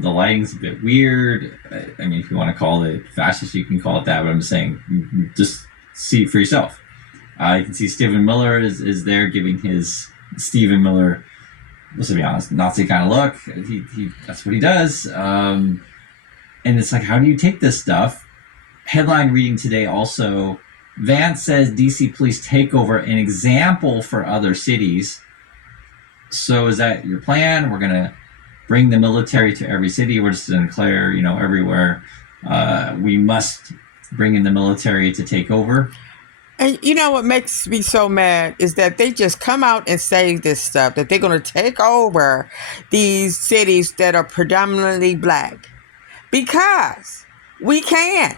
The lighting's a bit weird. I mean, if you want to call it fascist, you can call it that. But I'm saying, just see for yourself. You can see Stephen Miller is there giving his Stephen Miller, let's be honest, Nazi kind of look. He that's what he does. And it's like, how do you take this stuff? Headline reading today also, Vance says DC police takeover an example for other cities. So is that your plan? We're going to bring the military to every city. We're just going to declare, everywhere we must bring in the military to take over. And you know what makes me so mad is that they just come out and say this stuff, that they're going to take over these cities that are predominantly black. Because we can.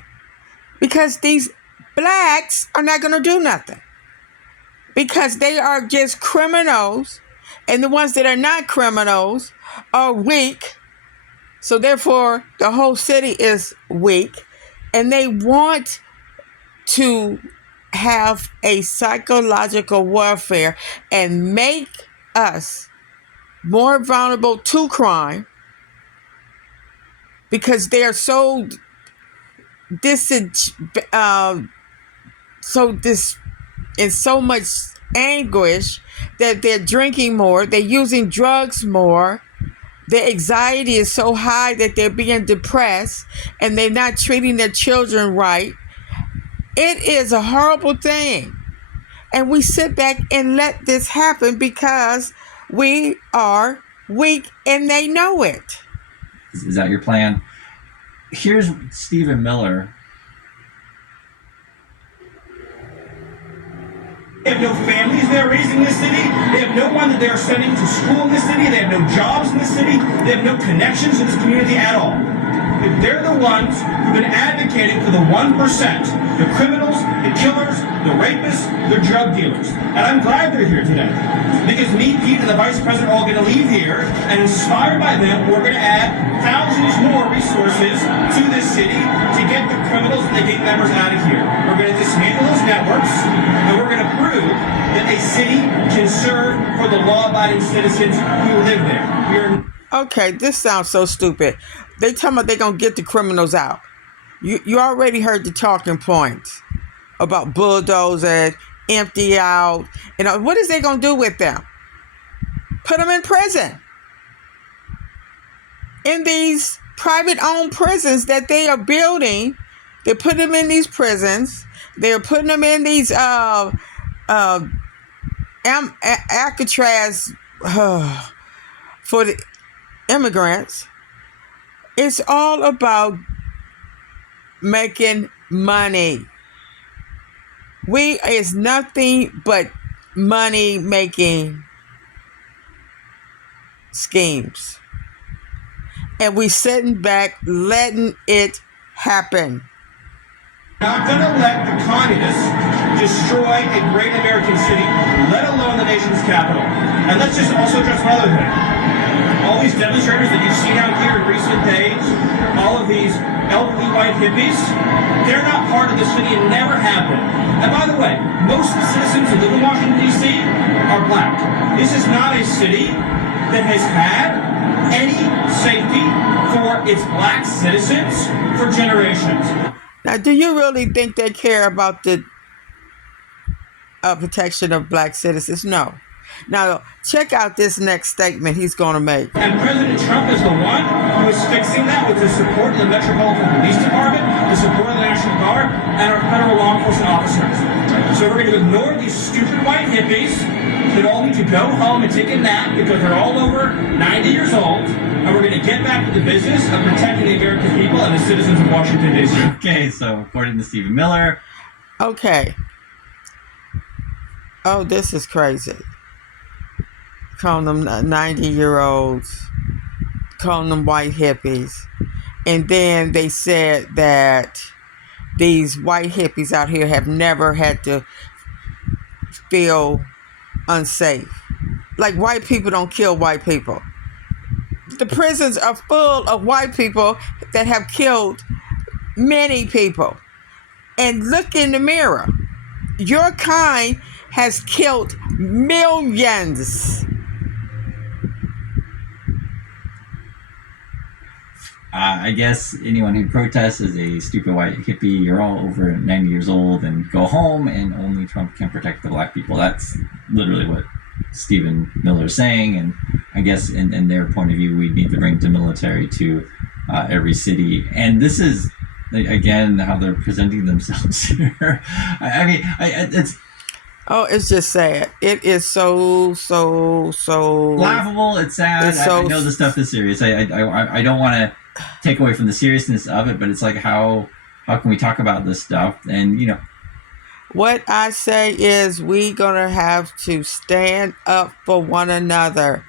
Because these blacks are not going to do nothing. Because they are just criminals. And the ones that are not criminals are weak. So therefore, the whole city is weak. And they want to have a psychological warfare and make us more vulnerable to crime because they're so in so much anguish that they're drinking more, they're using drugs more, their anxiety is so high that they're being depressed and they're not treating their children right. It is a horrible thing. And we sit back and let this happen because we are weak and they know it. Is that your plan? Here's Stephen Miller. They have no families they're raising in this city. They have no one that they're sending to school in this city. They have no jobs in this city. They have no connections in this community at all. They're the ones who've been advocating for the 1%, the criminals, the killers, the rapists, the drug dealers. And I'm glad they're here today. Because me, Pete, and the Vice President are all going to leave here, and inspired by them, we're going to add thousands more resources to this city to get the criminals and the gang members out of here. We're going to dismantle those networks, and we're going to prove that a city can serve for the law-abiding citizens who live there. Okay, this sounds so stupid. They tell me they're going to get the criminals out. You already heard the talking points about bulldozers, empty out. What is they going to do with them? Put them in prison. In these private-owned prisons that they are building, they put them in these prisons. They're putting them in these Alcatraz for the immigrants. It's all about making money. It's nothing but money making schemes. And we sitting back letting it happen. Not going to let the communists destroy a great American city, let alone the nation's capital. And let's just also address another thing. All these demonstrators that you've seen out here in recent days, all of these elderly white hippies, they're not part of the city and never have been. And by the way, most of the citizens who live in Washington, D.C. are black. This is not a city that has had any safety for its black citizens for generations. Now, do you really think they care about the protection of black citizens? No. Now, check out this next statement he's going to make. And President Trump is the one who is fixing that with the support of the Metropolitan Police Department, the support of the National Guard, and our federal law enforcement officers. So we're going to ignore these stupid white hippies that all need to go home and take a nap because they're all over 90 years old, and we're going to get back to the business of protecting the American people and the citizens of Washington, D.C. Okay, so according to Stephen Miller. Okay. Oh, this is crazy. Calling them 90-year-olds, calling them white hippies. And then they said that these white hippies out here have never had to feel unsafe. Like white people don't kill white people. The prisons are full of white people that have killed many people. And look in the mirror. Your kind has killed millions. I guess anyone who protests is a stupid white hippie. You're all over 90 years old and go home, and only Trump can protect the black people. That's literally what Stephen Miller is saying. And I guess in their point of view, we need to bring the military to every city. And this is, again, how they're presenting themselves here. It's Oh, it's just sad. It is so laughable. It's sad. It's so I know this stuff is serious. I don't want to take away from the seriousness of it, but it's like how can we talk about this stuff? And What I say is we're going to have to stand up for one another.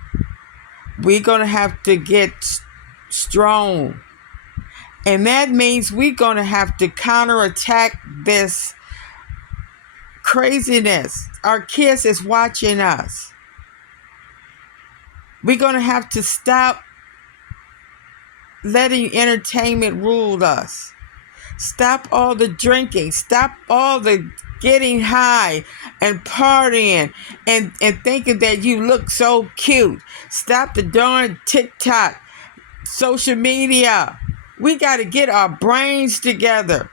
We're going to have to get strong. And that means we're going to have to counterattack this craziness. Our kids is watching us. We're going to have to stop letting entertainment rule us. Stop all the drinking. Stop all the getting high and partying and thinking that you look so cute. Stop the darn TikTok, social media. We got to get our brains together.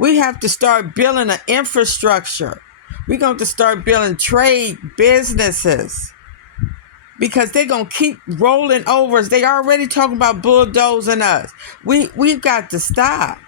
We have to start building an infrastructure. We're going to start building trade businesses. Because they're going to keep rolling over us. They already talking about bulldozing us. We've got to stop.